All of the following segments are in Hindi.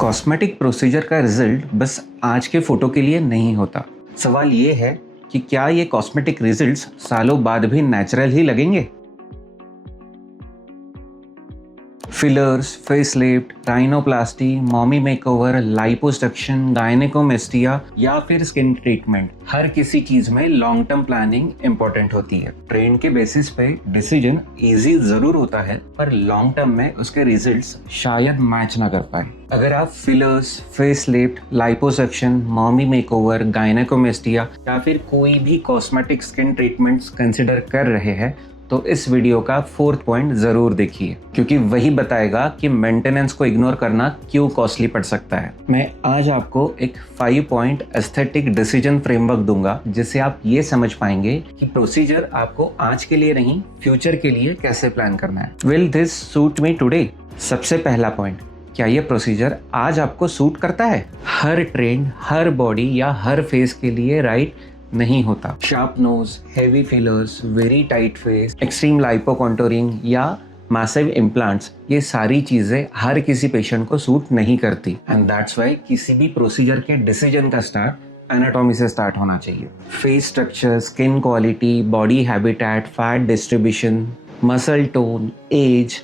कॉस्मेटिक प्रोसीजर का रिजल्ट बस आज के फोटो के लिए नहीं होता। सवाल ये है कि क्या ये कॉस्मेटिक रिजल्ट्स सालों बाद भी नेचुरल ही लगेंगे? Fillers, facelift, rhinoplasty, mommy makeover, liposuction, gynaecomastia या फिर स्किन ट्रीटमेंट, हर किसी चीज में लॉन्ग टर्म प्लानिंग इंपॉर्टेंट होती है। ट्रेंड के बेसिस पे डिसीजन इजी जरूर होता है, पर लॉन्ग टर्म में उसके रिजल्ट्स शायद मैच ना कर पाए। अगर आप fillers, facelift, liposuction, mommy makeover, gynaecomastia या फिर कोई भी कॉस्मेटिक स्किन ट्रीटमेंट्स कंसिडर कर रहे हैं तो इस वीडियो का 4th पॉइंट जरूर देखिए, क्योंकि वही बताएगा कि मेंटेनेंस को इग्नोर करना क्यों कॉस्टली पड़ सकता है। मैं आज आपको एक 5 पॉइंट एस्थेटिक डिसीजन फ्रेमवर्क दूंगा, जिससे आप ये समझ पाएंगे कि प्रोसीजर आपको आज के लिए नहीं, फ्यूचर के लिए कैसे प्लान करना है। Will this suit me today? सबसे पहला पॉइंट, क्या ये प्रोसीजर आज आपको सूट करता है? हर ट्रेंड, हर बॉडी या हर फेस के लिए राइट नहीं होता। Sharp nose, heavy fillers, very tight face, extreme lipo contouring या मैसिव इम्प्लांट्स, ये सारी चीजें हर किसी पेशेंट को सूट नहीं करती। एंड दैट्स व्हाई किसी भी प्रोसीजर के डिसीजन का स्टार्ट एनाटॉमी से स्टार्ट होना चाहिए। Face structure, skin quality, body habitat, fat distribution, muscle tone, age,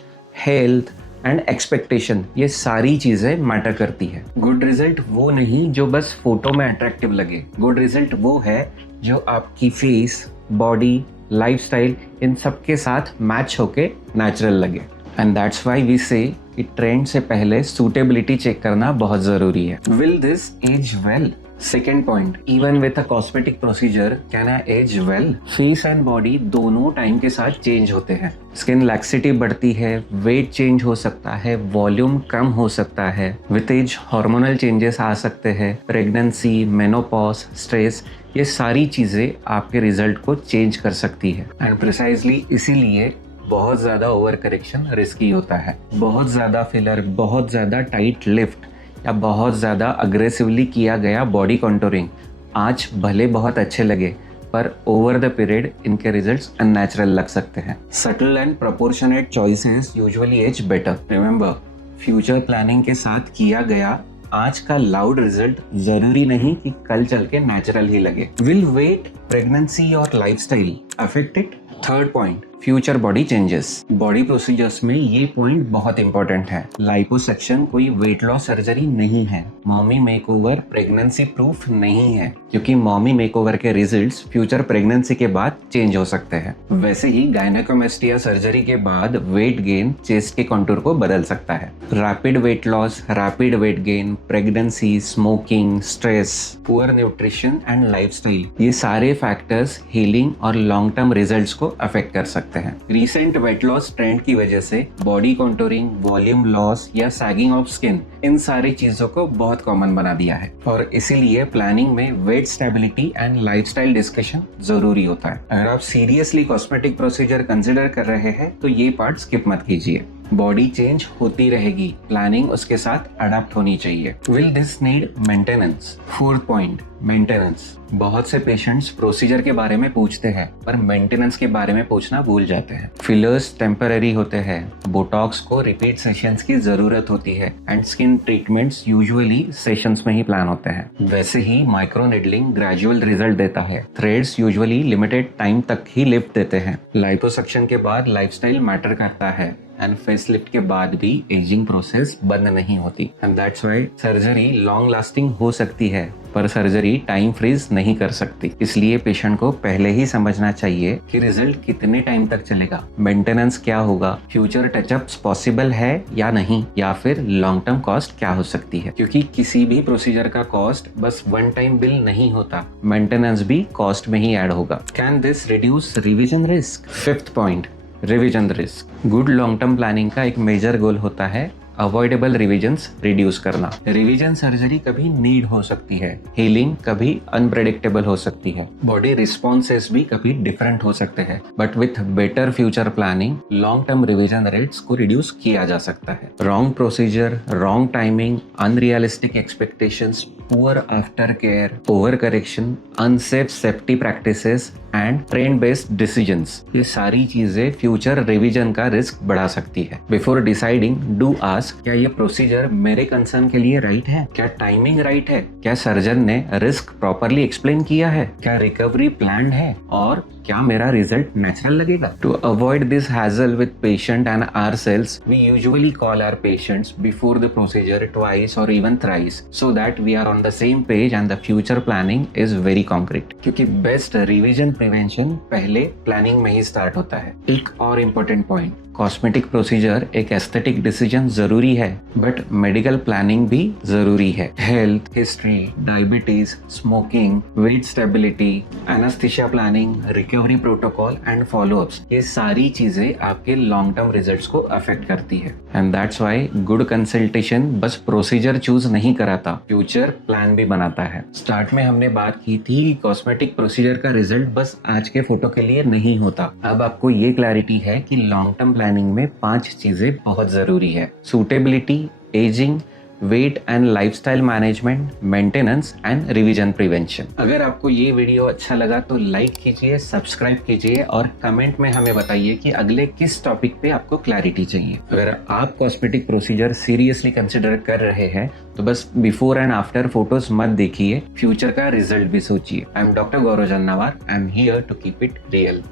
health and expectation, ये सारी चीजें मैटर करती है। गुड रिजल्ट वो नहीं जो बस फोटो में अट्रैक्टिव लगे। गुड रिजल्ट वो है जो आपकी फेस, बॉडी, लाइफस्टाइल, इन सब के साथ मैच होके नेचुरल लगे। एंड दैट्स व्हाई वी से कि ट्रेंड से पहले सूटेबिलिटी चेक करना बहुत जरूरी है। Will this age well? Second point, even with a cosmetic procedure can I age well? Face and body दोनों टाइम के साथ चेंज होते हैं। स्किन लैक्सिटी बढ़ती है, वेट चेंज हो सकता है, वॉल्यूम कम हो सकता है, विथ एज हार्मोनल चेंजेस आ सकते हैं, प्रेगनेंसी, मेनोपॉज, स्ट्रेस, ये सारी चीजें आपके रिजल्ट को चेंज कर सकती है। एंड प्रिसाइजली इसीलिए बहुत ज्यादा ओवर करेक्शन रिस्की होता है। बहुत ज्यादा फिलर, बहुत ज्यादा टाइट लिफ्ट या बहुत ज़्यादा अग्रेसिवली किया गया बॉडी कॉन्टोरिंग आज भले बहुत अच्छे लगे, पर ओवर द पीरियड इनके रिजल्ट्स अननेचुरल लग सकते हैं। Subtle and proportionate choices usually age better. Remember, future planning के साथ किया गया आज का लाउड रिजल्ट जरूरी नहीं कि कल चल के नेचुरल ही लगे। विल वेट, प्रेगनेंसी और lifestyle affect it? Third point, future body changes. Body procedures में ये पॉइंट बहुत इंपॉर्टेंट है। लाइपोसक्शन कोई वेट लॉस सर्जरी नहीं है। मॉमी मेकओवर प्रेगनेंसी प्रूफ नहीं है, क्योंकि मॉमी मेकओवर के रिजल्ट्स फ्यूचर प्रेगनेंसी के बाद चेंज हो सकते हैं। वैसे ही गायनेकोमेस्टिया सर्जरी के बाद वेट गेन चेस्ट के कंटूर को बदल सकता है। Rapid weight loss, rapid weight gain, pregnancy, smoking, stress, poor nutrition and lifestyle, ये सारे फैक्टर्स हीलिंग और लॉन्ग टर्म रिजल्ट्स को अफेक्ट कर सकते हैं। रिसेंट वेट लॉस ट्रेंड की वजह से बॉडी कॉन्टोरिंग, वॉल्यूम लॉस या सैगिंग ऑफ स्किन, इन सारी चीजों को बहुत कॉमन बना दिया है, और इसीलिए प्लानिंग में weight stability and lifestyle discussion जरूरी होता है। अगर आप सीरियसली कॉस्मेटिक प्रोसीजर कंसिडर कर रहे हैं तो ये पार्ट स्किप मत कीजिए। बॉडी चेंज होती रहेगी, प्लानिंग उसके साथ अडेप्ट होनी चाहिए। Will this need maintenance? Fourth point, maintenance. बहुत से पेशेंट्स प्रोसीजर के बारे में पूछते हैं, पर मेंटेनेंस के बारे में पूछना भूल जाते हैं। फिलर्स टेम्पररी होते हैं, बोटॉक्स को रिपीट सेशंस की जरूरत होती है, and skin treatments usually sessions में ही प्लान होते हैं। वैसे ही माइक्रो निडलिंग ग्रेजुअल रिजल्ट देता है। थ्रेड्स यूजुअली लिमिटेड टाइम तक ही लिफ्ट देते हैं। लाइपोसक्शन के बाद लाइफस्टाइल मैटर करता है, एंड फेसलिफ्ट के बाद भी एजिंग प्रोसेस बंद नहीं होती। And that's why surgery long lasting हो सकती है, पर सर्जरी टाइम फ्रीज नहीं कर सकती। इसलिए पेशेंट को पहले ही समझना चाहिए कि रिजल्ट कितने टाइम तक चलेगा, मेंटेनेंस क्या होगा, फ्यूचर टचअप्स पॉसिबल है या नहीं, या फिर लॉन्ग टर्म कॉस्ट क्या हो सकती है। क्योंकि किसी भी प्रोसीजर का कॉस्ट बस वन टाइम बिल नहीं होता, मेंटेनेंस भी कॉस्ट में ही ऐड होगा। Can this reduce revision risk? Fifth point, revision risk. Good long term planning का एक मेजर गोल होता है अवॉइडेबल रिविजन्स रिड्यूस करना। रिविजन सर्जरी कभी नीड हो सकती है, हीलिंग कभी अनप्रेडिक्टेबल हो सकती है, बॉडी रिस्पॉन्सेस भी कभी डिफरेंट हो सकते हैं, but with better future planning long term revision rates को रिड्यूस किया जा सकता है। Wrong procedure, wrong timing, unrealistic expectations, poor after care, over correction, unsafe safety practices and trend based decisions. ये सारी चीजें फ्यूचर रिवीजन का रिस्क बढ़ा सकती है। बिफोर डिसाइडिंग, डू आस्क, क्या ये प्रोसीजर मेरे कंसर्न के लिए राइट है? क्या टाइमिंग राइट है? क्या सर्जन ने रिस्क प्रॉपरली एक्सप्लेन किया है? क्या रिकवरी प्लान है? और क्या मेरा रिजल्ट नेचुरल लगेगा? To avoid this hassle with patient and ourselves, we usually call our patients before the procedure twice और even thrice, so that we are on the same page and the future planning is very concrete. क्योंकि बेस्ट रिवीजन प्रिवेंशन पहले प्लानिंग में ही स्टार्ट होता है। एक और इम्पोर्टेंट पॉइंट, कॉस्मेटिक प्रोसीजर एक एस्थेटिक डिसीजन जरूरी है, बट मेडिकल प्लानिंग भी जरूरी है। Health history, diabetes, smoking, weight stability, anaesthesia planning, recovery protocol and followups, ये सारी चीजें आपके लॉन्ग टर्म रिजल्ट्स को अफेक्ट करती है। And that's why good consultation बस प्रोसीजर चूज नहीं कराता, फ्यूचर प्लान भी बनाता है। स्टार्ट में हमने बात की थी कॉस्मेटिक प्रोसीजर का रिजल्ट बस आज के फोटो के लिए नहीं होता। अब आपको ये क्लैरिटी है कि लॉन्ग टर्म प्लानिंग में 5 चीजें बहुत जरूरी है: suitability, ageing, weight and lifestyle management, maintenance and revision prevention. अगर आपको ये वीडियो अच्छा लगा तो लाइक कीजिए, सब्सक्राइब कीजिए और कमेंट में हमें बताइए कि अगले किस टॉपिक पे आपको क्लैरिटी चाहिए। अगर आप कॉस्मेटिक प्रोसीजर सीरियसली कंसिडर कर रहे हैं तो बस बिफोर एंड आफ्टर फोटोज मत देखिए, फ्यूचर का रिजल्ट भी सोचिए। I am doctor Gaurav Jannawar. I am here to keep it real.